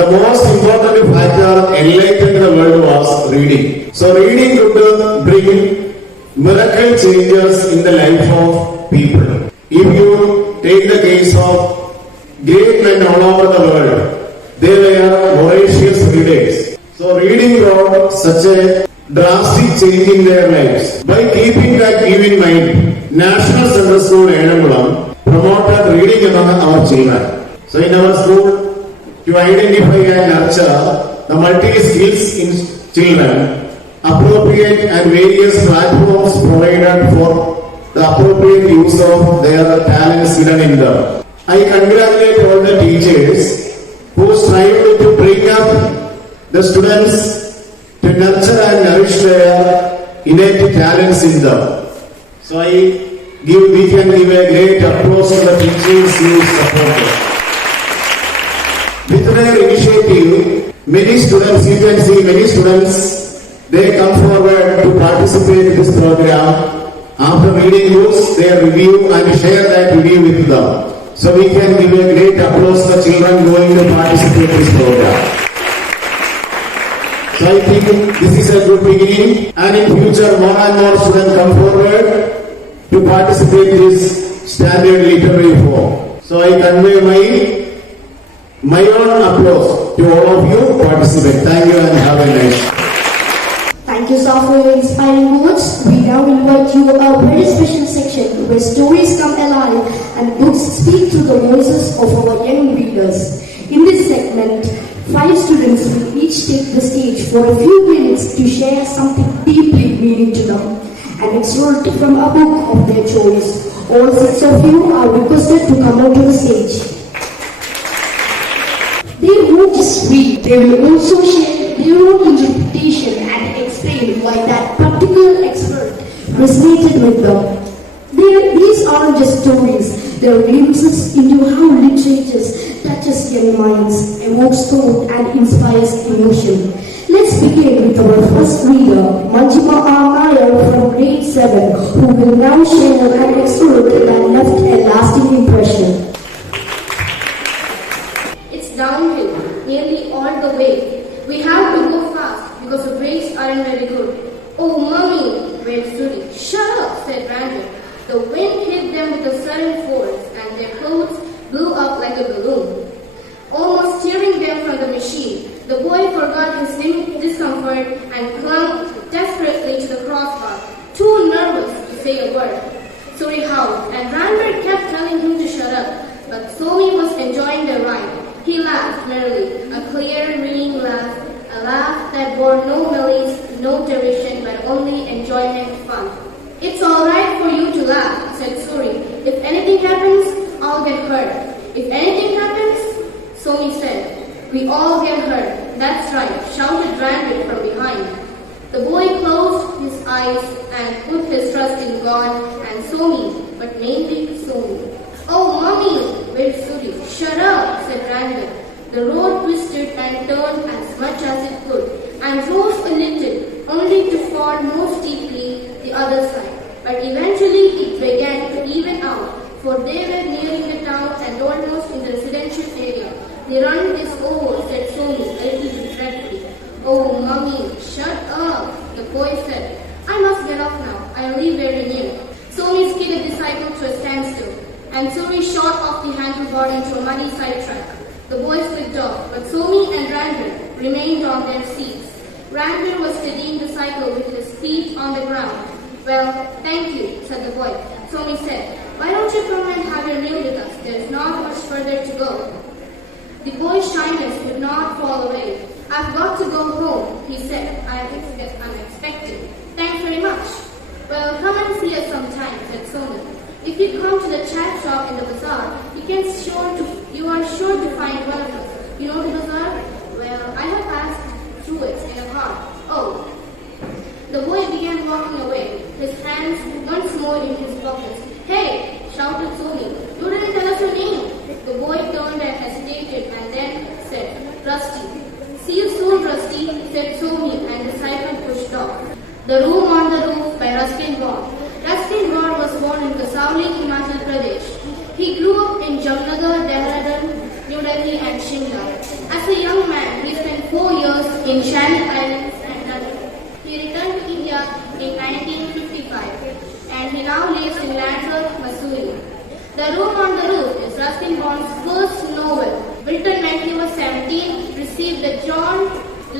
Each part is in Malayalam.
the most important factor enlightened the world was reading. So reading could bring miracle changes in the life of people. If you take the case of great men all over the world, they were voracious readers. So reading brought such a drastic change in their lives. By keeping that view in mind, National Central School Ernakulam promoted reading among our children. So in our school, to identify and nurture the multi-skills in children, appropriate and various platforms provided for the appropriate use of their talents hidden in them. I congratulate all the teachers who strived to bring up the students to nurture and nourish their innate talents in them. So we can give a great applause to the teachers who supported. With their initiative, many students, you can see many students, they come forward to participate in this program. After reading books, they review and share that review with them. So we can give a great applause to the children going to participate in this program. So I think this is a good beginning, and in future more and more students come forward to participate in this standard literary form. So I convey my own applause to all of you participate. Thank you and have a nice day. Thank you, sir, for your inspiring words. We now invite you to a very special section where stories come alive and books speak through the voices of our young readers. In this segment, 5 students will each take the stage for a few minutes to share something deeply meaning to them, an excerpt from a book of their choice. All 6 of you are requested to come onto the stage. They won't just read, they will also share their own interpretation and explain why that particular expert resonated with them. These aren't just stories, they are glimpses into how literature touches young minds, evokes thought and inspires emotion. Let's begin with our first reader, Manjima R. Nair from grade 7, who will now share an excerpt that left a lasting impression. Downhill nearly all the way. We have to go fast because the brakes aren't very good. Oh, Mummy, wailed Suri. Shut up, said Randall. The wind hit them with a sudden force and their clothes blew up like a balloon, almost tearing them from the machine. The boy forgot his discomfort and clung desperately to the crossbar, too nervous to say a word. Suri howled and Randall kept telling him to shut up, but Somi was enjoying the ride. He laughed merrily, a clear, ringing laugh, a laugh that bore no malice, no derision, but only enjoyment and fun. It's all right for you to laugh, said Suri. If anything happens, I'll get hurt. If anything happens, Somi said. We all get hurt. That's right, shouted Randall from behind. The boy closed his eyes and put his trust in God and Somi, but mainly Somi. Oh, Mummy, wailed Suri. Shut up, said Randall. The road twisted and turned as much as it could, and rose a little, only to fall more steeply the other side. But eventually it began to even out, for they were nearing the town and almost in the residential area. The run is over, said Somi, a little regretfully. Oh, Mummy, shut up, the boy said. I must get off now. I'll leave very near. Somi skidded the cycle to a standstill, and Suri shot off the handlebar into a muddy sidetrack. The boys slipped off, but Somi and Randall remained on their seats. Randall was steadying the cycle with his feet on the ground. Well, thank you, said the boy. Somi said, why don't you come and have your meal with us? There's not much further to go. The boy's shyness would not fall away. I've got to go home, he said. I'm expected. Thanks very much. Well, come and see us sometime, said Somi. If you come to the chat shop in the bazaar, you are sure to find one of us. You know the bazaar? Well, I have passed through it in a car. Oh. The boy began walking away, his hands once more in his pockets. Hey, shouted Somi, you didn't tell us your name. The boy turned and hesitated and then said, Rusty. See you soon, Rusty, said Somi, and the cycle pushed off. The Room on the Roof by Ruskin Bond. Ruskin Bond was born in Kasauli, Himachal Pradesh. He grew up in Jamnagar, Dehradun, New Delhi and Shimla. As a young man, 4 years in Shannon Islands and London. He returned to India in 1955 and he now lives in Landsworth, Missouri. The Room on the Roof is Rustin Bond's first novel. Written when he was 17, received the John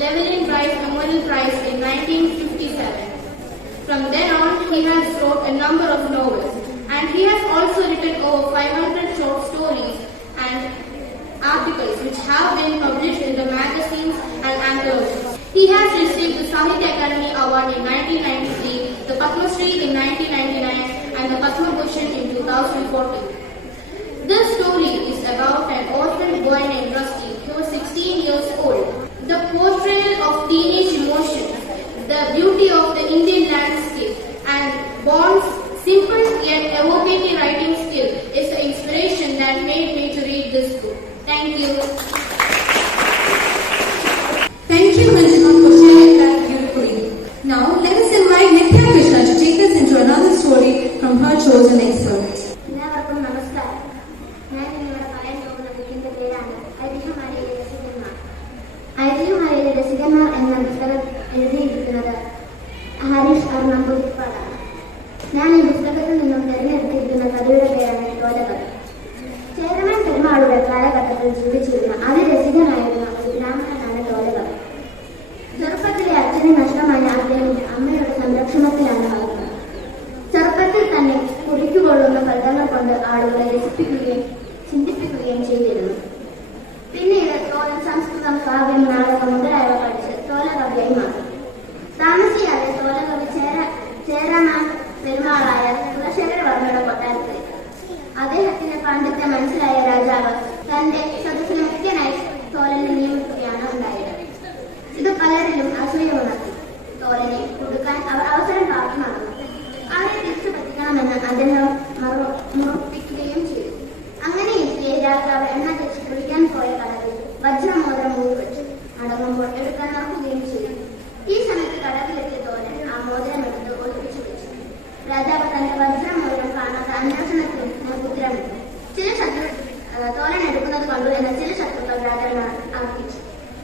Llewellyn Prize Memorial Prize in 1957. From then on, he has wrote a number of novels and he has also written over 500 short stories and articles which have been published in the magazines and anthologies. He has received the Sahitya Academy Award in 1993, the Padma Shri in 1999 and the Padma Bhushan in 2014. This story is about an orphan boy named Rusty who was 16 years old. The portrayal of teenage emotions, the beauty of the Indian landscape and Bond's simple yet evocative writing skill is the inspiration that made me to read this book. Thank you. Thank you, Manjuna, for sharing that beautifully. Now, let us invite Nithya Krishna to take us into another story from her chosen excerpt. എല്ലാവർക്കും നമസ്കാരം. ഞാൻ ഇന്നിവിടെ പറയാൻ പോകുന്ന ബുക്കിന്റെ പേരാണ് ഐതിഹ്യമാലയിലെ രസികന്മാർ. ഐതിഹ്യമാലയിലെ രസികന്മാർ എന്ന പുസ്തകം എഴുതിയിരിക്കുന്നത് ഹാരിസ് ആർ നമ്പൂതിരിപ്പാടാണ്. ഞാൻ ഈ പുസ്തകത്തിൽ നിന്നും തിരഞ്ഞെടുത്തിരിക്കുന്ന കഥയുടെ പേരാണ് തോലകഥ. ചേരമാൻ പെരുമാളുടെ കാലഘട്ടത്തിൽ ജീവിച്ചിരുന്ന അതിരസികനായിരുന്ന ഒരു ബ്രാഹ്മണനാണ് തോലകഥ. ചെറുപ്പത്തിലെ അച്ഛനെ നഷ്ടമായ അദ്ദേഹം അമ്മയുടെ സംരക്ഷണത്തിലാണ് വളർന്നത്. ചെറുപ്പത്തിൽ തന്നെ കുറിക്കുകൊള്ളുന്ന ഫലങ്ങൾ കൊണ്ട് ആളുകളെ രസിപ്പിക്കുകയും ചിന്തിപ്പിക്കുകയും ചെയ്തിരുന്നു. പിന്നീട് തോലൻ സംസ്കൃതം, കാവ്യം, നാടകം മുതലായവ പഠിച്ച് തോലകവിയായി മാറി. താമസിയാതെ തോലകവി ചേരമാൻ പെരുമാളായ കുലശേഖരവർമ്മയുടെ കൊട്ടാരത്തിൽ. അദ്ദേഹത്തിന്റെ പാണ്ഡിത്യം മനസ്സിലായ രാജാവ് തന്റെ സദസ്സിന് മുഖ്യനായി തോലനെ നിയമിക്കുകയാണ് ഉണ്ടായത്. ഇത് പലരിലും അസൂയ ഉണർത്തി. തോലനെ കൊടുക്കാൻ അവർ അവസരം പ്രാപ്തമാക്കുന്നു. അവരെ തിരിച്ചു പറ്റിക്കണമെന്ന് അദ്ദേഹം മുറപ്പിക്കുകയും ചെയ്തു. അങ്ങനെയിരിക്കെ രാജാവ് എണ്ണ തെച്ച് കുളിക്കാൻ പോയ കടലിൽ വജ്രമോതിരം മൂടിവെച്ചു. അടങ്ങുമ്പോൾ എടുക്കാൻ നടക്കുകയും ചെയ്തു. ഈ സമയത്ത് കടലിലെത്തിയ തോലൻ ആ മോതിരം എടുത്ത് ഒളിപ്പിച്ചു വെച്ചു. രാജാവ് തന്റെ വജ്രമോതിരം കാണാത്ത അന്വേഷണത്തിന് ഉത്തരവിട്ടു. ചില തോലൻ എടുക്കുന്നത് കണ്ടു എന്ന ചില ശത്രുക്കൾ രാജാവിനെ അർപ്പിച്ചു.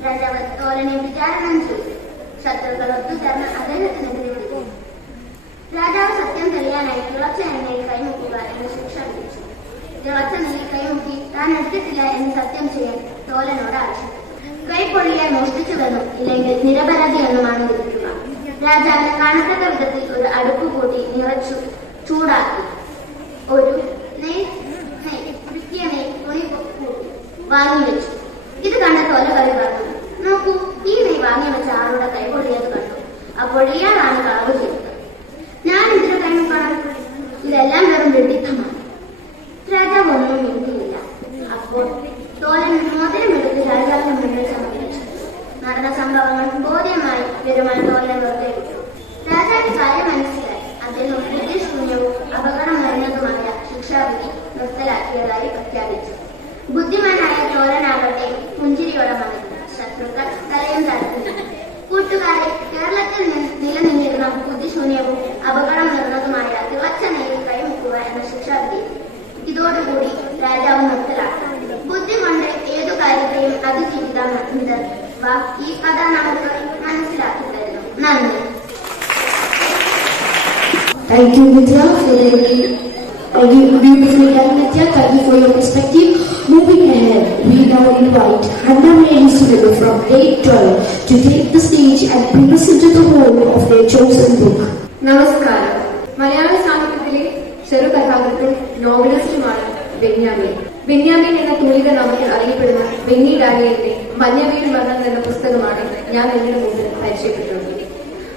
രാജാവ് തോലനെ വിചാരണ ചെയ്തു. ശത്രുക്കൾ ഒത്തുചേർന്ന് അദ്ദേഹത്തിനെതിരെ വിളിച്ചു. രാജാവ് സത്യം തെളിയാനായി തിളച്ച എണ്ണയിൽ കൈമുക്കുക എന്ന ശിക്ഷ വിധിച്ചു. തിളച്ച നെയ്യിൽ കൈമുക്കി താൻ എടുത്തിട്ടില്ല എന്ന് സത്യം ചെയ്യാൻ തോലനോട് ആവശ്യപ്പെട്ടു. കൈപ്പൊള്ളിയെ മോഷ്ടിച്ചുവെന്നും ഇല്ലെങ്കിൽ നിരപരാധി എന്നുമാണ് വിധിക്കുക. രാജാവിനെ കാണത്തക്ക വിധത്തിൽ ഒരു അടുപ്പ് കൂട്ടി നിറച്ചു ചൂടാക്കി ഒരു കുടുക്കിയ നെയ് തുണി കൂട്ടി വാങ്ങിവെച്ചു. ഇത് കണ്ട തോലകവി പറഞ്ഞു, നോക്കൂ, ഈ നെയ് വാങ്ങിവെച്ച ആളുടെ കൈപൊള്ളിയത് കണ്ടു. അപ്പോൾ ഇയാളാണ് കളവ് ചെയ്തത്. ഞാൻ ഇതിന് കൈമുക്കണം. ഇതെല്ലാം വെറും വിഡിത്തമാണ്. രാജാവ് ഒന്നും മിണ്ടിയില്ല. അപ്പോൾ തോലൻ മോതിരമെടുത്ത് രാജാവിന്റെ മുന്നിൽ സമർപ്പിച്ചു. നടന്ന സംഭവങ്ങൾ ബോധ്യമായി പെരുമാൾ തോലനെ വെറുതെ വിട്ടു. രാജാവിന് കാര്യം മനസ്സിലായി. അദ്ദേഹം ബ്രിട്ടീഷ് ശൂന്യവും അപകടം വരുന്നതുമായ ശിക്ഷാവിധി നിർത്തലാക്കിയതായി പ്രഖ്യാപിച്ചു. ബുദ്ധിമാനായ തോലനാകട്ടെ പുഞ്ചിരിയോടെ മടങ്ങി. ശത്രുക്കൾ തലയും താഴ്ത്തി. കൂട്ടുകാരെ, കേരളത്തിൽ നിലനിന്നിരുന്ന ബുദ്ധിശൂന്യവും അപകടം നിറഞ്ഞതുമായ തിളച്ച നെയ്യിൽ കൈമുക്കുക എന്ന ശിക്ഷാവിധി ഇതോടുകൂടി രാജാവ് നിർത്തലാക്കി. ബുദ്ധി കൊണ്ട് ഏതു കാര്യത്തെയും അതിജീവിതാമെന്നത് ഈ കഥ നമുക്ക് മനസ്സിലാക്കി തരുന്നു. നന്ദി. Thank you, Nithya, for the beautifully done, Nithya. Thank you for your perspective. Moving ahead, we now invite Hannah Mary Sullivan from grade 12 to take the stage and bring us into the world of their chosen book. നമസ്കാരം. മലയാള സാഹിത്യത്തിലെ ചെറുകഥാകൃത്തും നോവലിസ്റ്റുമാണ് ബെന്യാമിൻ. ബെന്യാമിൻ എന്ന തൂലിക നാമത്തിൽ അറിയപ്പെടുന്ന ബെന്നി ഡാനിയലിന്റെ മഞ്ഞവീൽ മരണം എന്ന പുസ്തകമാണ് ഞാൻ നിങ്ങളുടെ മുന്നിൽ പരിചയപ്പെട്ടുള്ളത്.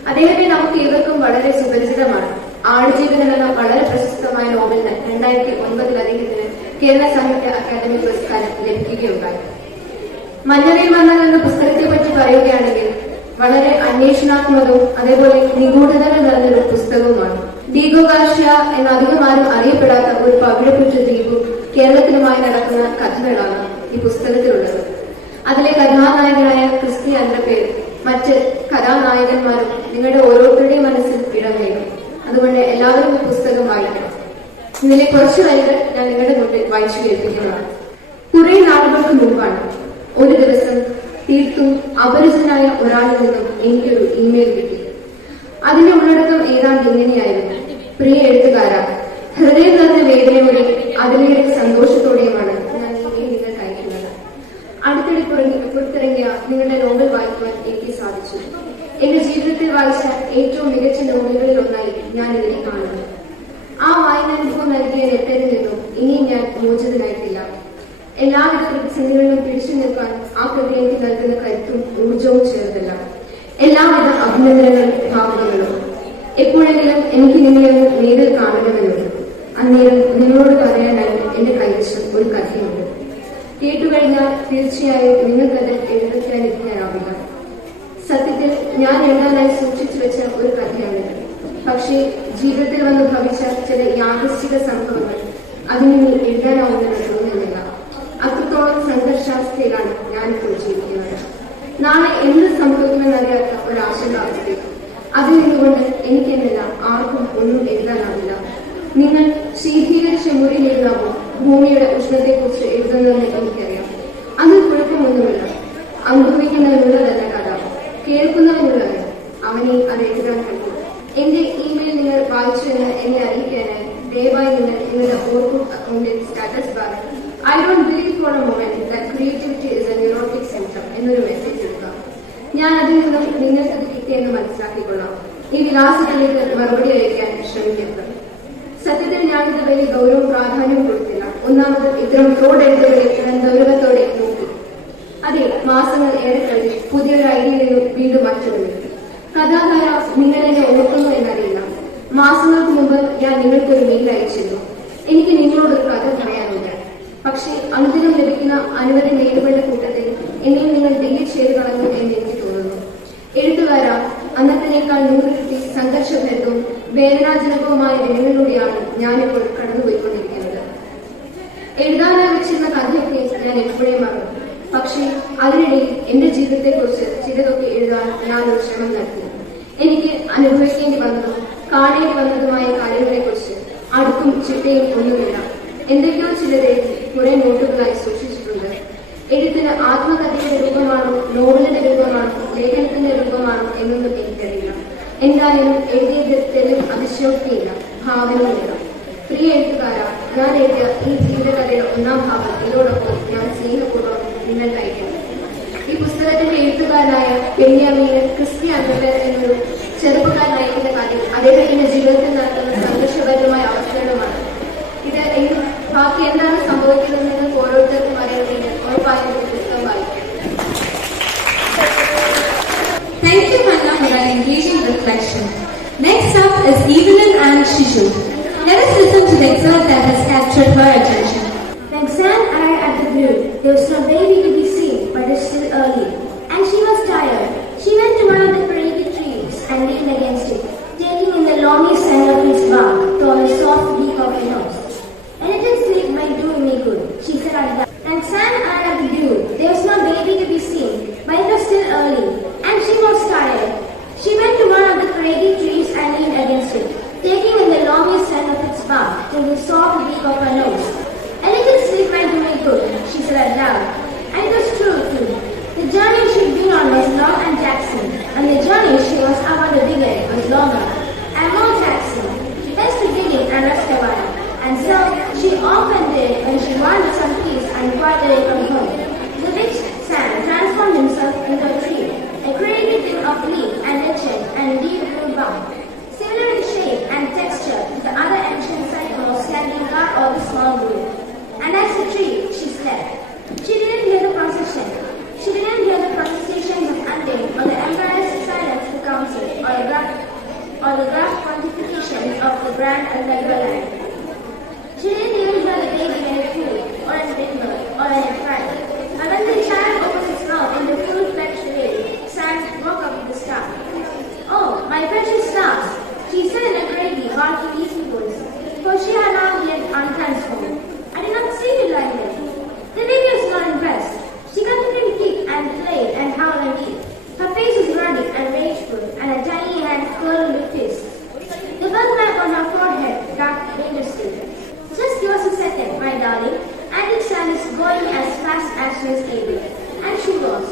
അദ്ദേഹത്തെ നമുക്ക് ഏവർക്കും വളരെ സുപരിചിതമാണ്. ആടുജീവിതം എന്ന വളരെ പ്രശസ്തമായ നോവലിന് 2009 അദ്ദേഹത്തിന് കേരള സാഹിത്യ അക്കാദമി പുരസ്കാരം ലഭിക്കുകയുണ്ടായി. മഞ്ഞവീൽ മരണം എന്ന പുസ്തകത്തെ പറ്റി പറയുകയാണെങ്കിൽ വളരെ അന്വേഷണാത്മകവും അതേപോലെ നിഗൂഢതകൾ നിറഞ്ഞൊരു പുസ്തകവുമാണ്. ദീഗോകാശ എന്ന അധികം ആരും അറിയപ്പെടാത്ത ഒരു പവിഴപ്പുറ്റ ദ്വീപും കേരളത്തിലുമായി നടക്കുന്ന കഥകളാണ് ഈ പുസ്തകത്തിലുള്ളത്. അതിലെ കഥാനായകനായ ക്രിസ്റ്റിയാന്റെ പേര് മറ്റ് കഥാനായകന്മാരും നിങ്ങളുടെ ഓരോരുത്തരുടെയും മനസ്സിൽ ഇടം നേടും. അതുകൊണ്ട് എല്ലാവരും ഈ പുസ്തകം വായിക്കണം. ഇതിലെ കുറച്ചു വരികൾ ഞാൻ നിങ്ങളുടെ മുന്നിൽ വായിച്ചു കേൾപ്പിക്കുന്നതാണ്. കുറെ നാളുകൾക്ക് മുമ്പാണ് ഒരു ദിവസം തീർത്തും അപരിചിതനായ ഒരാളിൽ നിന്നും എനിക്കൊരു ഇമെയിൽ കിട്ടി. അതിന്റെ ഉള്ളടക്കം ഏതാണ്ട് ഇങ്ങനെയായിരുന്നു: പ്രിയ എഴുത്തുകാരാ, ഹൃദയം നിറഞ്ഞ വേദനയോടെ അതിലേറെ സന്തോഷത്തോടെയുമാണ് ഞാൻ ഇമെയിൽ നിങ്ങൾക്ക് അയക്കുന്നത്. അടുത്തിടെ പുറത്തിറങ്ങിയ നിങ്ങളുടെ നോവൽ വായിക്കുവാൻ എനിക്ക് സാധിച്ചു. എന്റെ ജീവിതത്തിൽ വായിച്ച ഏറ്റവും മികച്ച നോവലുകളിൽ ഒന്നായി ഞാൻ ഇതിനെ കാണുന്നു. ആ വായനാനുഭവം നൽകിയ നെട്ടരിൽ നിന്നും ഇനിയും ഞാൻ മോചിതനായിട്ടില്ല. എല്ലാവിധ പ്രതിസന്ധികളിലും പിടിച്ചു നിൽക്കാൻ ആ കൃതി എനിക്ക് നൽകുന്ന കരുത്തും ഊർജവും ചേർന്നല്ല. എല്ലാവിധ അഭിനന്ദനങ്ങളും ഭാവനകളും. എപ്പോഴെങ്കിലും എനിക്ക് നിങ്ങളെ നേരിൽ കാണണമെന്നുണ്ട്. അന്നേരം നിങ്ങളോട് പറയാനായി എന്റെ കയ്യിൽ ഒരു കഥയുണ്ട്. കേട്ടുകഴിഞ്ഞാൽ തീർച്ചയായും നിങ്ങൾക്കത് എഴുതിക്കാനിരിക്കാനാവില്ല. സത്യത്തിൽ ഞാൻ എഴുതാനായി സൂക്ഷിച്ചു വെച്ച ഒരു കഥയാണിത്. പക്ഷേ ജീവിതത്തിൽ വന്ന് ഭവിച്ച ചില യാദൃശ്ചിക സംഭവങ്ങൾ അതിന് എഴുതാനാവുമെന്ന് തോന്നുന്നില്ല. അത്രത്തോളം സംഘർഷാവസ്ഥയിലാണ് ഞാനിപ്പോൾ ജീവിക്കുന്നത്. നാളെ എന്ത് സംഭവിക്കുമെന്നറിയാത്ത ഒരാശങ്കാവസ്ഥ. അതിൽ നിന്നുകൊണ്ട് എനിക്കെന്നല്ല ആർക്കും ഒന്നും എഴുതാനാവില്ല. നിങ്ങൾ ശീതീകരിച്ച മുറിയിലിരുന്നാവും ഭൂമിയുടെ ഉഷ്ണത്തെക്കുറിച്ച് എഴുതുന്നതെന്ന് എനിക്കറിയാം. അതിൽ കുഴപ്പമൊന്നുമില്ല. അനുഭവിക്കുന്നതിനുള്ളതല്ല കഥ, കേൾക്കുന്നതിനുള്ളത്. അവനെ അത് എഴുതാൻ കഴിയും. എന്റെ ഇമെയിൽ നിങ്ങൾ വായിച്ചു എന്ന് എന്നെ അറിയിക്കാനായി ദയവായി നിങ്ങൾ നിങ്ങളുടെ ഓർക്കുഡ് അക്കൗണ്ടിൽ സ്റ്റാറ്റസ് ബാറിൽ "I don't believe for a moment that creativity is a neurotic symptom" എന്നൊരു മെസ്സേജ് എടുക്കാം. ഞാൻ അതിൽ നിന്നും നിങ്ങൾക്കത് കിട്ടിയെന്ന് മനസ്സിലാക്കിക്കൊള്ളാം. ഈ വിലാസത്തിലേക്ക് മറുപടി അയക്കാൻ ശ്രമിക്കരുത്. സത്യത്തിൽ ഞാനിത് വലിയ ഗൗരവം പ്രാധാന്യം കൊടുത്തില്ല. ഒന്നാമത് ഇത്തരം ഫ്രോഡ് എഴുത്തുകളെ ഞാൻ ഗൗരവത്തോടെ നോക്കി. അതെ, മാസങ്ങൾ ഏറെ കഴിഞ്ഞ് പുതിയൊരു ഐഡിയയിൽ നിന്നും വീണ്ടും മറ്റൊരു കഥാകാര നിങ്ങൾ എന്നെ ഓർക്കുന്നു എന്നറിയില്ല. മാസങ്ങൾക്ക് മുമ്പ് ഞാൻ നിങ്ങൾക്കൊരു മെയിൽ അയച്ചിരുന്നു. എനിക്ക് നിങ്ങളോടൊരു കഥ പറയാനുണ്ട്. പക്ഷേ അനുദിനം ലഭിക്കുന്ന അനവധി മെയിലുകളുടെ കൂട്ടത്തിൽ എന്നെ നിങ്ങൾ ഡിലീറ്റ് ചെയ്ത് കളഞ്ഞു എന്ന് എനിക്ക് തോന്നുന്നു. എഴുത്തുകാരാ, അന്നത്തിനേക്കാൾ 100 ഇരട്ടി സംഘർഷഭരിതവും വേദനാജനകവുമായ ദിനങ്ങളിലൂടെയാണ് ഞാനിപ്പോൾ കടന്നുപോയിക്കൊണ്ടിരിക്കുന്നത്. എഴുതാനായി വെച്ചിരുന്ന കഥയൊക്കെ ഞാൻ എപ്പോഴേ മറന്നു. പക്ഷേ അതിനിടയിൽ എന്റെ ജീവിതത്തെക്കുറിച്ച് ചിലതൊക്കെ എഴുതാൻ ഞാനൊരു ശ്രമം നടത്തി. എനിക്ക് അനുഭവിക്കേണ്ടി വന്നതും കാണേണ്ടി വന്നതുമായ കാര്യങ്ങളെക്കുറിച്ച് അടുക്കും ചിട്ടയും ഒന്നുമില്ല. എന്തൊക്കെയോ ചിലരെ കുറെ നോട്ടുകളായി സൂക്ഷിച്ചിട്ടുണ്ട്. എഴുത്തിന് ആത്മകഥയുടെ രൂപമാണോ, നോവലിന്റെ രൂപമാണോ, ലേഖനത്തിന്റെ രൂപമാണോ എന്നൊന്നും എനിക്കറിയില്ല. എന്തായാലും എഴുതിയതിൽ തെളിവ് അതിശയോക്തിയില്ല, ഭാവനയില്ല. പ്രിയ എഴുത്തുകാരാ, ഞാൻ എഴുതിയ ഈ ജീവിതകഥയുടെ 1ാം ഭാഗം ഇതോടൊപ്പം ഞാൻ സ്നേഹപൂർവ്വം നിങ്ങൾക്ക് അയക്കുന്നു. ഈ പുസ്തകത്തിന്റെ എഴുത്തുകാരനായ ബെന്യാമീന് ക്രിസ്റ്റി അൻഡർവെയർ എന്നൊരു ചെറുപ്പക്കാരൻ നയിക്കുന്ന കാര്യം അദ്ദേഹത്തിന്റെ ജീവിതത്തിൽ നടക്കുന്ന സംഘർഷപരമായ അവസ്ഥകളുമാണ്. ഇത് ബാക്കി എന്താണ് സംഭവിക്കുന്നത് നിങ്ങൾക്ക് ഓരോരുത്തർക്കും അറിയുന്നതിന് ഉറപ്പായും പുസ്തകം വായിക്കും. Thank you, Hannah, for an engaging reflection. Next up is Evelyn and Shishu. Let us listen to the excerpt that has captured her attention. Roxanne arrived at the brew. There was no baby to be seen, but it was still early, and she was tired. She went to one of the prairie trees and leaned against it, taking in the longest end of its bark toward the soft beak of her nose. "A little sleep might do me good," she said at that. Roxanne arrived at the brew. There was no baby to be seen, but it was still early, and she was tired. She went to one of the prairie trees and leaned against it, taking in the longest end of its bark till the soft beak of her nose. "A little sleep might do me good," she said aloud. And it was true too. The journey she'd been on was long and taxing, and the journey she was about to begin was longer and more taxing. Best to begin and rest a while, and so she often did when she wanted some peace and quiet away from home. The big sand transformed himself into a tree, a crazy thing of leaf and lichen and deep blue bark, similar in shape and texture to the other ancient sycamores standing guard over the small group. And as a tree, she slept. She didn't hear the procession. She didn't hear the protestations of Untamed, or the embarrassed silence of the council, or the gruff pontifications of the grand irregular land. She didn't even hear the baby when it flew, or in whisper, or in a cry. And when the child opened its mouth in the full-fledged way, Sam woke up with the star. "Oh, my precious stars," she said in a greatly hearty, easy voice, for she had now yet untransformed. "I did not see you like this." The baby was not impressed. She continued to kick and play and howl and eat. Her face was ruddy and rageful, and her tiny hands curled with fists. The birthmark on her forehead cracked dangerously. "Just give us a second, my darling. Auntie Sam is going as fast as she is able." And she was.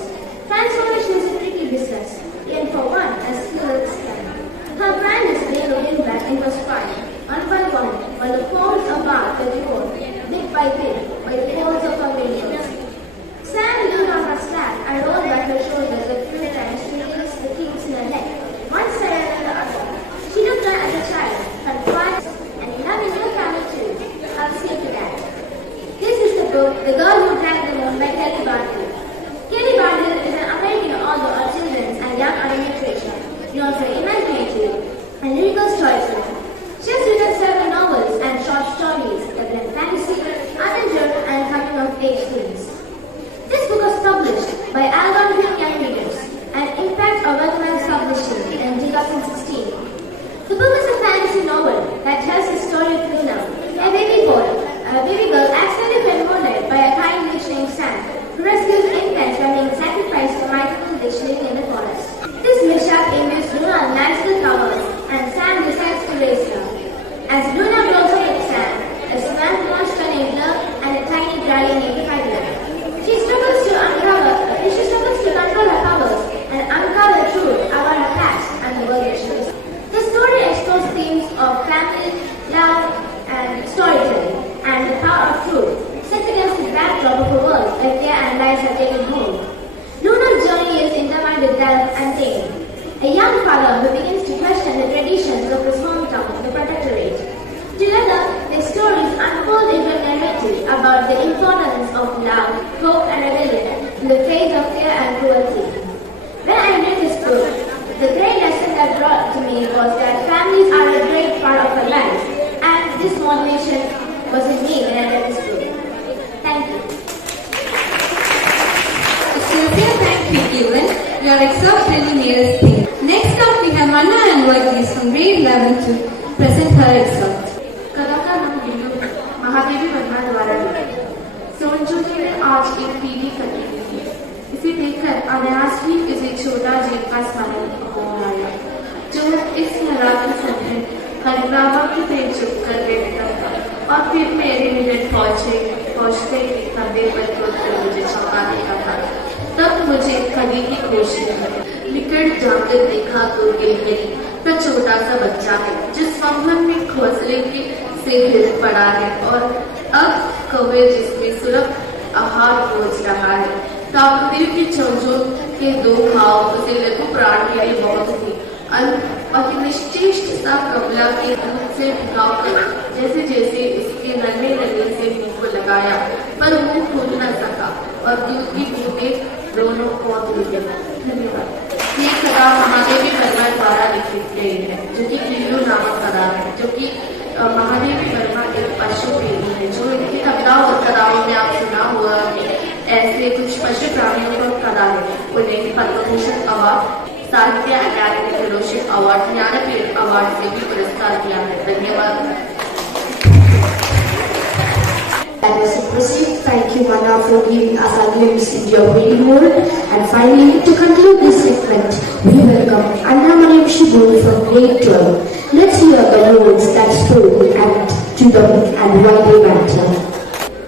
Who Drank the Moon by Kelly Bartle. Kelly Bartle is an American author of children's and young adult literature, known for imaginative and lyrical storytelling. She has written several novels and short stories that blend fantasy, adventure, and coming-of-age themes. This book was published by Algonquin Young Readers and Impact Organized Publishing in 2016. The book is a fantasy novel that tells the story of Luna, a baby girl accidentally converted by a kind witch named Sam, who rescues infants from being sacrificed to mythical witch living in the forest. This mishap imbues Luna with magical powers, and Sam decides to raise her. As Luna grows up with Sam, a swamp monster named Love and a tiny dragon named Kyler. She struggles to control her powers and uncover the truth about her past and the world that she is. The story explores themes of family, love, and storytelling, and the power of truth, set against the backdrop of a world where fear and lies have taken hold. Luna's journey is intertwined with Delph and Thane, a young father who begins to question the traditions of his hometown, the Protectorate. Together, their stories unfold into a narrative about the importance of love, hope, and rebellion in the face of fear and cruelty. When I read this book, the great lesson that brought to me was that families are a great part of our lives, and this motivation was in me when I read this book. Thank you. Sincere thank you, Keelan. Your excerpt really made us think. Next up, we have Manna and Vaidis from grade 11 to present her excerpt. कथा का नाम बिंदु महादेवी वर्मा द्वारा लिखी। सोनजोगी ने आज एक पीढ़ी कटी हुई थी। इसे देखकर अनायास ही इसे छोटा जीव का स्मरण हो आया, जो इस नवरात्र समय हरिबाबा की पेड़ चुप कर बैठता था, और फिर मेरे मिनट पहुँचते ही कंधे पर कर मुझे चौंका देता था। तब मुझे कवि की खोज हुई। निकट जाकर देखा तो गिलहरी का छोटा सा बच्चा है, जिस फंगन में घोंसले से गिर पड़ा है, और अब कौवे जिसमें सुलभ आहार खोज रहा है। काकदेव की चौंजों के दो घाव उसे लघु प्राण के लिए बहुत थी। अतिनिश्चेष्ट सा कमला के दूध से भिगाकर जैसे जैसे उसके नन्हे नन्हे से मुंह को लगाया, पर मुंह खोल न सका और दूध की बूंदें दोनों पौध गई। धन्यवाद। ये कथा महादेवी वर्मा द्वारा लिखी गई है, जो कि कीलू नामक कथा है, जो कि महादेवी वर्मा एक पशु प्रेमी है, जो इनकी कविताओं और कथाओं में आप सुना हुआ कि ऐसे कुछ पशु प्राणियों पर कथा है। उन्हें पद्मभूषण अवार्ड, साहित्य अकादमी फेलोशिप अवार्ड, ज्ञानपीठ अवार्ड से भी पुरस्कार किया है। धन्यवाद। That was impressive. Thank you, Manna, for giving us a glimpse into your reading world. And finally, to conclude this segment, we welcome Anna Mariam Shibur from grade 12. Let's hear the words that spoke and to them and why they matter.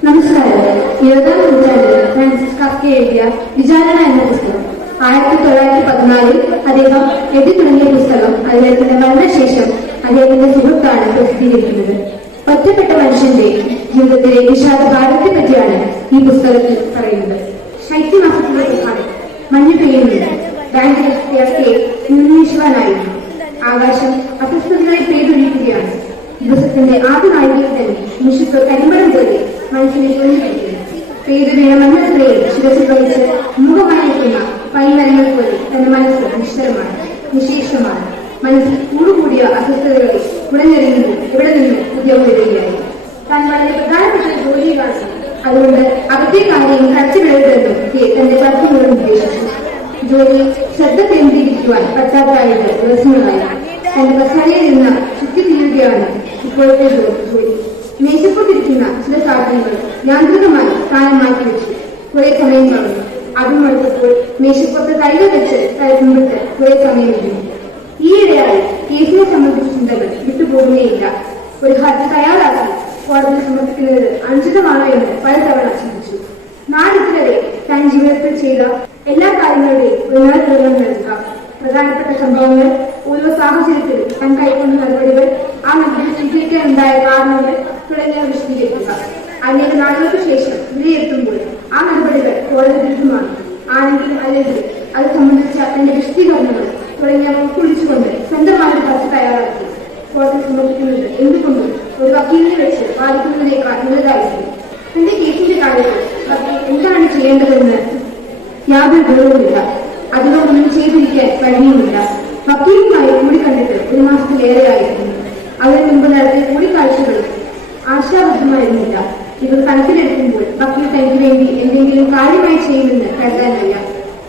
നമസ്കാരം. 20ാം നൂറ്റാണ്ടിൽ ഫ്രാൻസിസ് കാഫ്ക എഴുതിയ വിചാരണ എന്ന പുസ്തകം 1914 അദ്ദേഹം എഴുതി തുടങ്ങിയ പുസ്തകം അദ്ദേഹത്തിന്റെ മരണശേഷം അദ്ദേഹത്തിന്റെ സുഹൃത്താണ് പ്രസിദ്ധീകരിക്കുന്നത്. ഒറ്റപ്പെട്ട മനുഷ്യന്റെ ജീവിതത്തിലെ വിഷാദഭാരത്തെ പറ്റിയാണ് ഈ പുസ്തകത്തിൽ പറയുന്നത്. ശൈത്യമാസത്തിലെ പ്രഭാതം, മഞ്ഞ് പെയ്യുന്നുണ്ട്. ബാങ്കിലെ വിദ്യാർത്ഥിയെ നിർണയിക്കുവാനായിരുന്നു. ആകാശം അസ്വസ്ഥതകളെ പെയ്തൊഴിക്കുകയാണ്. ദിവസത്തിന്റെ ആദ്യ നാഴികയിൽ തന്നെ നിശുദ്ധ കരിമ്പടം പോലെ മനസ്സിനെ തൊഴിലിരിക്കുന്നു. പെയ്തു വീണ മഞ്ഞത്രയെ ശിരസിൽ വഹിച്ച് മുഖമായിരിക്കുന്ന പൈമരങ്ങൾ പോലെ തന്റെ മനസ്സ് നിശ്ചലമാണ്, നിശേഷമാണ്. മനസ്സിൽ കൂടുകൂടിയ അസ്വസ്ഥതകളെ ഉടനെറിയുന്നു. ഇവിടെ നിന്ന് ഉദ്യോഗം വരികയായി. താൻ വളരെ പ്രധാനപ്പെട്ട ജോലിയിലാണ്, അതുകൊണ്ട് അകത്തെ കാര്യം കടത്തിവിടരുതെന്നും തന്റെ കർത്തവ്യോട് നിർദ്ദേശിച്ചു. ജോലിയിൽ ശ്രദ്ധ കേന്ദ്രീകരിക്കുവാൻ പറ്റാത്തായത് ദിവസങ്ങളായി. തന്റെ കസാലയിൽ നിന്ന് ചുറ്റി തീരുകയാണ് ഇപ്പോഴത്തെ ജോലി. മേശപ്പെട്ടിരിക്കുന്ന ചില സാധനങ്ങൾ യാന്ത്രികമായി സ്ഥാനം മാറ്റി വെച്ചു. കുറെ സമയം കളഞ്ഞു. അതും മടുത്തപ്പോൾ മേശപ്പുറത്ത് കൈകൾ വെച്ച് മുമ്പിട്ട് കുറെ സമയം ഇരുന്നു. ഈയിടെയായി കേസിനെ സംബന്ധിച്ച ചിന്തകൾ വിട്ടുപോകുകയില്ല. ഒരു ഹർജി തയ്യാറാക്കി കോടതി സമർപ്പിക്കുന്നത് അനുചിതമാണോ എന്ന് പലതവണ ചിന്തിച്ചു. നാളിതുവരെ താൻ ജീവിതത്തിൽ ചെയ്ത എല്ലാ കാര്യങ്ങളുടെയും ഒരു നേർവിവരണം നൽകുക, പ്രധാനപ്പെട്ട സംഭവങ്ങൾ, ഓരോ സാഹചര്യത്തിലും താൻ കൈക്കൊണ്ട നടപടികൾ, ആ നടപടി സ്വീകരിക്കാനുണ്ടായ കാരണങ്ങൾ തുടങ്ങിയവ വിശദീകരിക്കുക. അനേക നാളുകൾക്ക് ശേഷം വിലയിരുത്തുമ്പോൾ ആ നടപടികൾ കോടതി വിരുദ്ധമാണ് ആണെങ്കിലും അല്ലെങ്കിൽ അത് സംബന്ധിച്ച തന്റെ വിശദീകരണങ്ങൾ തുടങ്ങിയവ ഉൾക്കൊള്ളിച്ചുകൊണ്ട് സ്വന്തമായ ഹർജി തയ്യാറാക്കി കോടതി സമർപ്പിക്കുന്നത് എന്തുകൊണ്ടും ഒരു വക്കീലിനെ വെച്ച് വാദിക്കുന്നതിനേക്കാൾ നല്ലതായിരുന്നു. തന്റെ കേസിന്റെ കാര്യത്തിൽ വക്കീൽ ചെയ്യേണ്ടതെന്ന് യാതൊരു ബോധവുമില്ല. അതിനൊന്നും ചെയ്തിരിക്കാൻ കഴിയുമില്ല. വക്കീലുമായി കൂടിക്കണ്ടിട്ട് 1 മാസത്തിലേറെയായിരുന്നു. അതിനു മുമ്പ് നടത്തിയ കൂടിക്കാഴ്ചകളും ആശാബദ്ധമായിരുന്നില്ല. ഇവർ കണക്കിലെടുക്കുമ്പോൾ വക്കീൽ തനിക്ക് വേണ്ടി എന്തെങ്കിലും കാര്യമായി ചെയ്യുമെന്ന് കരുതാൻ വയ്യ.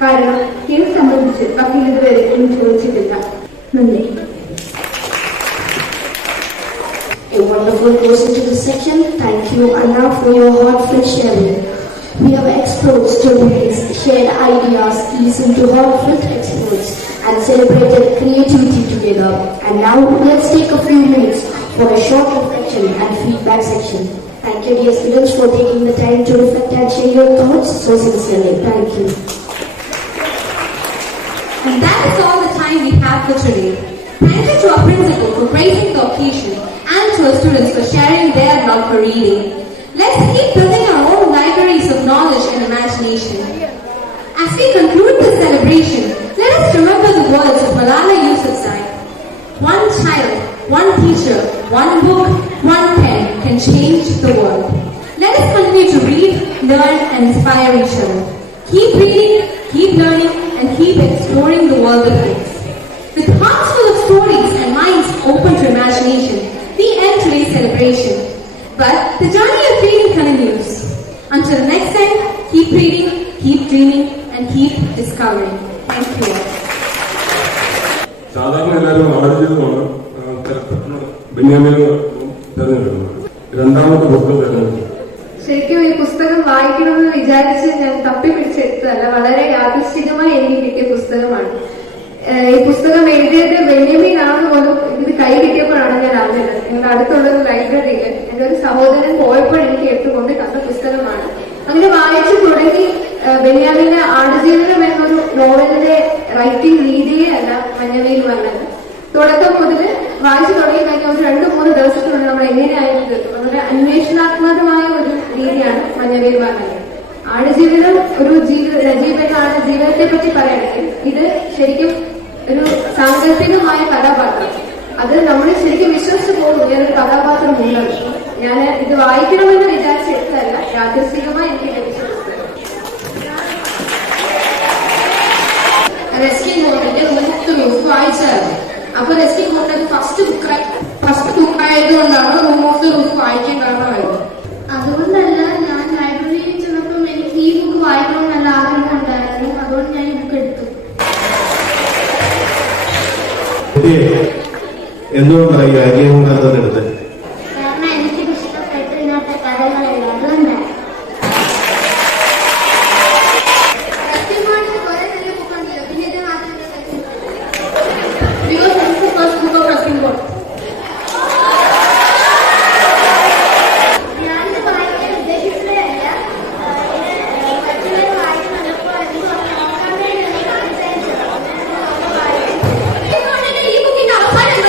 കാരണം കേസ് സംബന്ധിച്ച് വക്കീൽ ഇതുവരെ ഒന്നും ചോദിച്ചിട്ടില്ല. നന്ദി. A wonderful closing to this section. Thank you, Anna, for your heartfelt sharing. We have explored stories, shared ideas, listened to heartfelt experts, and celebrated creativity together. And now let's take a few minutes for a short reflection and feedback section. Thank you, dear students, for taking the time to reflect and share your thoughts so sincerely. Thank you. And that is all the time we have for today. Thank you to our principal for gracing the occasion and to our students for sharing their love for reading. Let's keep building our own libraries of knowledge and imagination. As we conclude this celebration, let us remember the words of Malala Yousafzai. One child, one teacher, one book, one pen can change the world. Let us continue to read, learn, and inspire each other. Keep reading, keep learning, and keep exploring the world of books. With hearts full of stories and minds open to imagination, we end today's celebration. But the journey of reading continues. Until next time, keep reading, keep dreaming, and keep discovering. Thank you all. സാധാരണ എല്ലാവരും ആദ്യമാണ് ബെന്യാമിനെ തെരഞ്ഞെടുക്കുന്നത്. രണ്ടാമത്തെ പുസ്തകം തെരഞ്ഞെടുക്കും. ശരിക്കും ഈ പുസ്തകം വായിക്കണമെന്ന് വിചാരിച്ച് ഞാൻ തപ്പിപ്പിടിച്ചെടുത്തതല്ല, വളരെ യാദൃശ്ചികമായി എനിക്ക് കിട്ടിയ പുസ്തകമാണ്. ഈ പുസ്തകം എഴുതിയത് ബെന്യാമിൻ ആണെന്ന് പോലും ഇത് കൈ കിട്ടിയപ്പോഴാണ് ഞാൻ അറിഞ്ഞത്. ഞങ്ങളുടെ അടുത്തുള്ള ഒരു ലൈബ്രറിയിൽ എന്റെ ഒരു സഹോദരൻ പോയപ്പോൾ എനിക്ക് എടുത്തുകൊണ്ട് തന്ന പുസ്തകമാണ്. അങ്ങനെ വായിച്ചു തുടങ്ങി ബെന്യാമിന്റെ ആടുജീവിതം എന്നൊരു നോവലിന്റെ റൈറ്റിംഗ് രീതിയേ അല്ല മഞ്ഞവയിൽ വന്നത്. തുടക്കം മുതൽ വായിച്ചു തുടങ്ങി കഴിഞ്ഞാൽ ഒരു 2-3 ദിവസത്തിനുള്ളിൽ നമ്മൾ എങ്ങനെയായിരുന്നു തീർക്കും. വളരെ അന്വേഷണാത്മകമായ ഒരു രീതിയാണ് മഞ്ഞവയിൽ വന്നത്. ആടുജീവിതം ഒരു രചയിതാവാണ്. ജീവിതത്തെ പറ്റി പറയുകയാണെങ്കിൽ ഇത് ശരിക്കും ഒരു സാങ്കല്പികമായ കഥാപാത്രം. അത് നമ്മൾ ശരിക്കും വിശ്വസിച്ചു പോകും ഞാനൊരു കഥാപാത്രം ഉള്ളത്. ഞാൻ ഇത് വായിക്കണമെന്ന് വിചാരിച്ചെടുത്തതല്ല, യാദൃശ്ചികമായി എനിക്ക് ലഭിച്ച പുസ്തകം. റെസ്കിൻ ബോട്ടിന്റെ റൂം വായിച്ചായിരുന്നു. അപ്പൊ റെസ്കിൻ ബോട്ടിന്റെ ഫസ്റ്റ് ബുക്ക് ആയതുകൊണ്ടാണ് റൂം ഓഫ് ദ റൂഫ് വായിക്കാൻ കാരണമായത്. അതുകൊണ്ടല്ല, ഞാൻ ലൈബ്രറിയിൽ ചെന്നപ്പം എനിക്ക് ഈ ബുക്ക് വായിക്കണം നല്ല ആഗ്രഹം ഉണ്ടായിരുന്നു. അതുകൊണ്ട് ഞാൻ ഈ ബുക്ക് എടുത്തു. എന്തുകൊണ്ടാണ് ഈ അരിയമുണ്ടാകുന്നത്? കാരണം എനിക്ക് ഇഷ്ടപ്പെട്ട ഇന്നത്തെ കഥകളെല്ലാം അതുകൊണ്ടാണ്. കുറെ നല്ല ബുക്ക് ഉണ്ടല്ലോ, പിന്നെ ഇത് മാത്രമേ Because this is the first book of Ruskin Bond. ഞാനിത് വായിക്കാൻ ഉദ്ദേശിച്ചതല്ല. മറ്റുള്ളവർ വായിച്ചു വന്നപ്പോൾ അത് നോക്കാൻ വേണ്ടിയാണ് സംസാരിച്ചത്. ഈ ബുക്കിന്റെ അവസാനം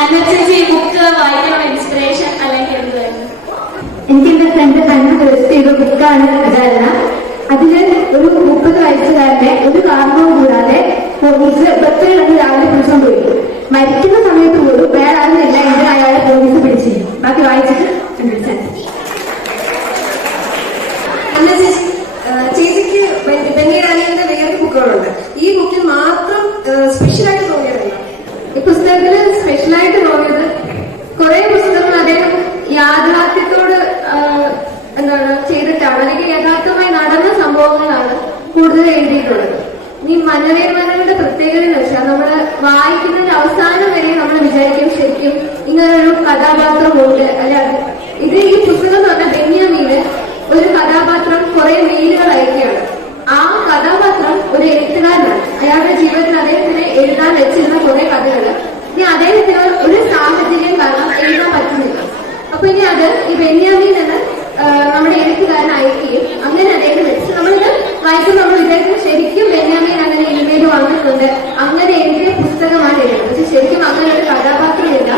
അന്നത്തെ ഈ ബുക്ക് വായിക്കണം ഇൻസ്പിറേഷൻ അല്ലെങ്കിൽ എന്തായിരുന്നു? എനിക്ക് എന്റെ ഫ്രണ്ട് തന്നെ സജസ്റ്റ് ചെയ്ത ബുക്കാണ് അതല്ല. അതില് ഒരു 30 വയസ്സുകാരനെ ഒരു കാരണവും കൂടാതെ പോലീസ് ബസ്സിൽ നിന്ന് രാവിലെ പിടിച്ചോണ്ട് പോയി. മരിക്കുന്ന സമയത്ത് പോലും വേറെ അറിഞ്ഞില്ല എന്തിനാ അയാളെ പോലീസ് പിടിച്ചിരുന്നു. ബാക്കി വായിച്ചിട്ട് ചേച്ചിക്ക് ബെന്യാമിന്റെ വേറെ ബുക്കുകളുണ്ട്. ഈ ബുക്കിൽ മാത്രം സ്പെഷ്യലായിട്ട് തോന്നിയതല്ല. ഈ പുസ്തകത്തില് സ്പെഷ്യലായിട്ട് തോന്നിയത് കുറെ പുസ്തകങ്ങൾ അദ്ദേഹം യാഥാർത്ഥ്യത്തോട് എന്താണ് ചെയ്തിട്ടാണ്, അല്ലെങ്കിൽ യഥാർത്ഥമായി നടന്ന സംഭവങ്ങളാണ് കൂടുതൽ എഴുതിയിട്ടുള്ളത്. ഈ മനോരമയുടെ പ്രത്യേകത എന്ന് വെച്ചാൽ നമ്മള് വായിക്കുന്നതിന്റെ അവസാനം വരെ നമ്മൾ വിചാരിക്കും ശരിക്കും ഇങ്ങനൊരു കഥാപാത്രമുണ്ട്. അല്ല, ഇത് ഈ പുസ്തകം എന്ന് പറഞ്ഞാൽ ബെന്യാമിന് ഒരു കഥാപാത്രം കുറെ മെയിലുകൾ അയക്കുകയാണ്. ആ കഥാപാത്രം ഒരു എഴുത്തുകാരനാണ്. അയാളുടെ ജീവിതത്തിൽ അദ്ദേഹത്തിന് എഴുതാൻ വെച്ചിരുന്ന കുറെ കഥകൾ ഇനി അദ്ദേഹത്തിന് ഒരു സാഹചര്യം കാരണം എഴുതാൻ പറ്റുന്നില്ല. അപ്പൊ ഇനി അത് ഈ ബെന്യാമിൻ എന്ന് നമ്മുടെ എഴുത്തുകാരൻ അയക്കുകയും അങ്ങനെ അദ്ദേഹം വെച്ച് നമ്മളിത് വായിക്കുമ്പോൾ നമ്മൾ വിചാരിക്കും ശരിക്കും ബെന്യാമിൻ അങ്ങനെ ഇമെയിൽ വന്നിട്ടുണ്ട്, അങ്ങനെ എഴുതിയ പുസ്തകമാണ് എഴുതുന്നത്. പക്ഷെ ശരിക്കും അങ്ങനെ ഒരു കഥാപാത്രമില്ല.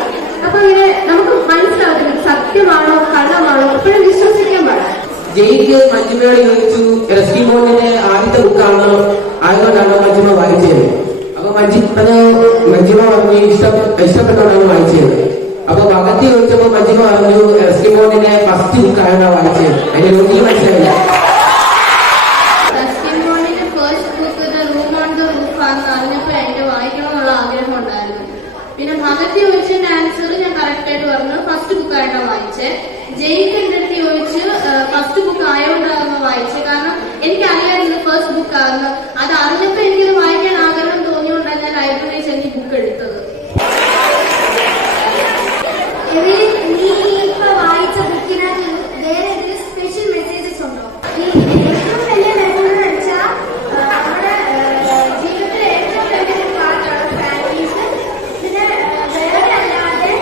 അപ്പൊ ഇങ്ങനെ നമുക്ക് മനസ്സിലാവുന്നത് സത്യമാണോ കള്ളമാണോ എപ്പോഴും വിശ്വസിക്കാൻ പാടില്ല. ജയിക്ക് മഞ്ജുമയോട് ചോദിച്ചു റെസ്ക്യൂ ബോണ്ടിന്റെ ആദ്യത്തെ ബുക്കാണ് ആയതുകൊണ്ടാണ് മഞ്ജുമ വായിച്ചത്. അപ്പൊ മഞ്ജുമ പറഞ്ഞ് ഇഷ്ടപ്പെട്ടോണ്ടാണ് വായിച്ചത്. അപ്പൊ ഭഗത്തി ചോദിച്ചപ്പോ മഞ്ജിമ പറഞ്ഞു എസ്കിമോണിന്റെ ഫസ്റ്റ് ബുക്ക് ആയാണ് വായിച്ചത്. അതിന്റെ ലോജിക്ക് മനസ്സിലായില്ല. എസ്കിമോണിന്റെ first book the room on the roof ആണെന്ന് അറിഞ്ഞപ്പോൾ എനിക്ക് വായിക്കണമെന്നുള്ള ആഗ്രഹം ഉണ്ടായിരുന്നു. പിന്നെ ഭഗത്തി ചോദിച്ചതിന്റെ ആൻസർ ഞാൻ കറക്റ്റ് ആയിട്ട് പറഞ്ഞു, ഫസ്റ്റ് ബുക്ക് ആയിട്ടാണ് വായിച്ചത്. ജയിക്ക് എന്റെ അടുത്ത് ചോദിച്ച് ഫസ്റ്റ് ബുക്ക് ആയോണ്ടായിരുന്നു വായിച്ചത്. കാരണം എനിക്കറിയാമായിരുന്നു ഫസ്റ്റ് ബുക്ക് ആകുന്നു. അത് അറിഞ്ഞപ്പോൾ എനിക്കത് വായിക്കാൻ ആഗ്രഹം തോന്നിയോണ്ടാണ് ഞാൻ ലൈബ്രറിയിൽ ചെന്ന് ഈ ബുക്ക് എടുത്തത്. നീ ഇപ്പൊ വായിച്ച ബുക്കിനകത്ത് വേറെ എന്തെങ്കിലും സ്പെഷ്യൽ മെസ്സേജസ് ഉണ്ടോ? ഈ ഏറ്റവും വലിയ മെസ്സേജ് എന്ന് വെച്ചാൽ നമ്മുടെ ജീവിതത്തിലെ ഏറ്റവും വലിയൊരു പാർട്ടാണ് ഫാമിലീസ്. പിന്നെ വേറെ അല്ലാതെ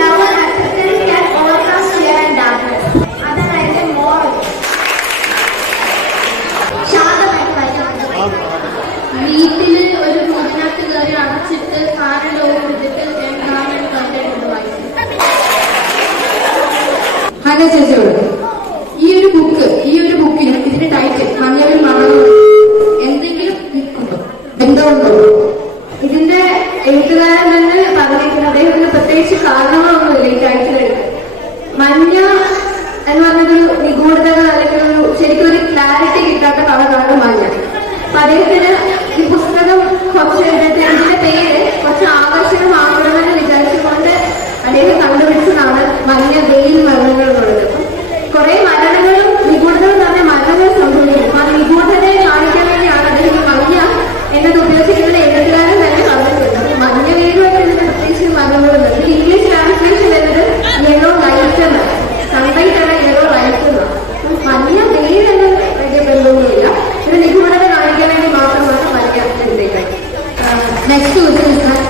love and acceptance can overcome fear and darkness. അതാണ് അതിന്റെ മോറൽ. ശാന്തമായിട്ട് വായിക്കണം. വീട്ടില് ഒരു റൂമിനകത്ത് കയറി അടച്ചിട്ട് ഫാനിൽ ഓഫ് ചെയ്തിട്ട് എന്താണ് കണ്ടിട്ടുണ്ട് വായിച്ചത്. ഹന ചേച്ചിയോട് ഈ ഒരു ബുക്കിന് ഇതിന്റെ ടൈറ്റിൽ മഞ്ഞവിൽ മറന്നു എന്തെങ്കിലും ബന്ധമുണ്ടോ? ഇതിന്റെ എഴുത്തുകാരൻ തന്നെ പറഞ്ഞിരിക്കുന്നത് അദ്ദേഹത്തിന് പ്രത്യേകിച്ച് കാരണങ്ങളൊന്നുമില്ല ഈ ടൈറ്റിൽ എടുക്കാൻ. മഞ്ഞ എന്ന് പറഞ്ഞൊരു നിഗൂഢതകൾ അല്ലെങ്കിൽ ഒരു ശരിക്കും ഒരു ക്ലാരിറ്റി കിട്ടാത്ത കളറാണ് മഞ്ഞ. അപ്പൊ അദ്ദേഹത്തിന് ഈ പുസ്തകം കുറച്ച് എഴുതിയിട്ട് ഇതിന്റെ പേര് കുറച്ച് ആകർഷകമാകണമെന്ന് വിചാരിച്ചുകൊണ്ട് അദ്ദേഹം കണ്ടുപിടിച്ചതാണ് മഞ്ഞ വെയിൽ മരണങ്ങൾ എന്നുള്ളത്. കുറെ മരണങ്ങളും നിഗൂഢതകളും തന്നെ മരണങ്ങൾ സംഭവിക്കും. ആ നിഗൂഢതയെ കാണിക്കാൻ വേണ്ടിയാണ് അദ്ദേഹം ഈ മഞ്ഞ എന്നത് ഉപയോഗിച്ചിട്ടുള്ള എഴുത്തുകാരൻ തന്നെ പറഞ്ഞിട്ടുണ്ട്. മഞ്ഞ വെയിലുമായിട്ട് ഇതിന്റെ പ്രത്യേകിച്ച് മരണങ്ങളുണ്ട്. ഇത് ഇംഗ്ലീഷ് ട്രാൻസ്ലേഷൻ വരുന്നത് യെല്ലോ ലൈറ്റ് എന്നാണ്. സൺലൈറ്റാണ് യെല്ലോ ലൈറ്റ് എന്നാണ്. മഞ്ഞ വെയിൽ എന്നത് വലിയ ബന്ധമൊന്നുമില്ല. ഇത് നിഗൂഢത കാണിക്കാൻ വേണ്ടി മാത്രമാണ് മഞ്ഞ എഴുതേക്കാൻ. Next question is that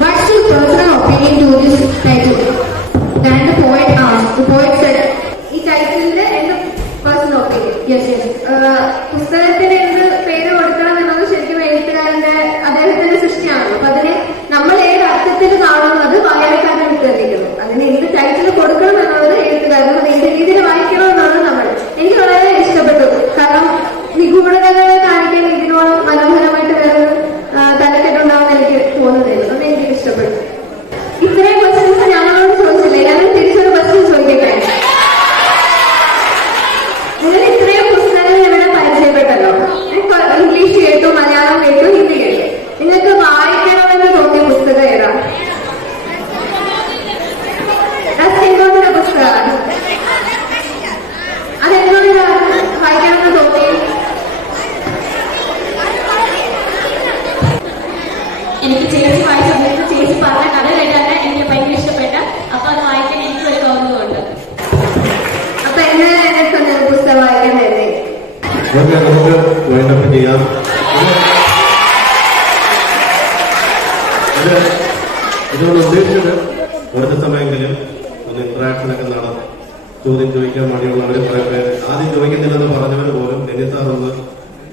what's your personal opinion to this title? Then the poet asked. The poet said, ഈ ടൈറ്റിലിന്റെ എന്റെ പേഴ്സണൽ ഒപ്പീനിയൻ. yes, yes. പുസ്തകത്തിന് എന്ത് പേര് കൊടുക്കണം എന്നത് ശരിക്കും എഴുത്തുകാരന്റെ അദ്ദേഹത്തിന്റെ സൃഷ്ടിയാണല്ലോ. അപ്പൊ അതിനെ നമ്മൾ ഏത് അർത്ഥത്തിൽ കാണുന്നു അത് വായനക്കാരനെ വിട്ടുതന്നിരിക്കുന്നു. അതിന് എന്ത് ടൈറ്റിൽ കൊടുക്കണം എന്നുള്ളത് എഴുത്തുകാരനും അത് ഏത് രീതിയിൽ വായിക്കണം എന്നുള്ളത് നമ്മൾ. എനിക്ക് വളരെ ഇഷ്ടപ്പെട്ടു. കാരണം നിഗൂഢതകളെ കാണിക്കാൻ ഇതിനോട് മനോഹരമായിട്ട് വേറൊരു തലക്കെട്ടുണ്ടാവുമെന്ന് എനിക്ക് തോന്നുന്നില്ല. അത് എനിക്ക് ഇഷ്ടപ്പെട്ടു. ഇത്രയും ക്വസ്റ്റ്യൻസ് ഞങ്ങളോട് ചോദിച്ചില്ലേ, ഞാൻ തിരിച്ചൊരു ക്വസ്റ്റ്യൻ ചോദിക്കട്ടെ. നിങ്ങൾ ഇത്രയും പുസ്തകങ്ങൾ ഇവിടെ പരിചയപ്പെട്ടല്ലോ. ഇംഗ്ലീഷ് കേട്ടു, മലയാളം കേട്ടു, ഹിന്ദി കേട്ടു. നിങ്ങൾക്ക് വായിക്കണമെന്ന് തോന്നിയ പുസ്തകം ഏതാ? റസ്കിൻബോർഡിന്റെ പുസ്തകമാണ്. അതെന്തുകൊണ്ട് വായിക്കണമെന്ന് തോന്നി? എനിക്ക് ചേച്ചി വായിച്ച ബുക്ക് ചേച്ചി പറഞ്ഞ കഥ കേട്ടാണ് എനിക്ക് ഭയങ്കര ഇഷ്ടപ്പെട്ട. അപ്പൊ അത് വായിക്കാൻ എനിക്ക് ഒരു കൗതുകമുണ്ട്. അപ്പൊ എന്നെ പുസ്തകം വായിക്കാൻ തന്നെ നമുക്ക് വേണ്ടപ്പോ ചെയ്യാം. ഇതുകൊണ്ട് ഉദ്ദേശിച്ചത് കുറച്ച് സമയമെങ്കിലും ഒന്ന് ഇന്ററാക്ഷനൊക്കെ നടന്നു ചോദ്യം ചോദിക്കാൻ വേണ്ടിയുള്ളവർ കുറെ പേര് ആദ്യം ചോദിക്കുന്നില്ലെന്ന് പറഞ്ഞവർ പോലും ഡെന്നിസാർ ഒന്ന്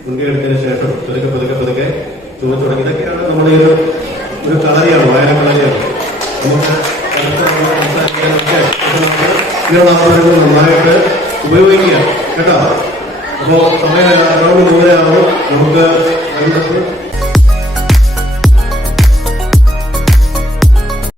മുൻകൈ എടുത്തതിന് ശേഷം പതുക്കെ ചോദിച്ചു തുടങ്ങി. ഇതൊക്കെയാണ് നമ്മുടെ ഒരു കളരിയാണ്, വായന കളരിയാണ്. നമുക്ക് സംസാരിക്കാനൊക്കെ ഇങ്ങനെയുള്ള അവസരങ്ങൾ നന്നായിട്ട് ഉപയോഗിക്കുക കേട്ടോ. അപ്പോ സമയം അറൗണ്ട് 9 ആവും. നമുക്ക്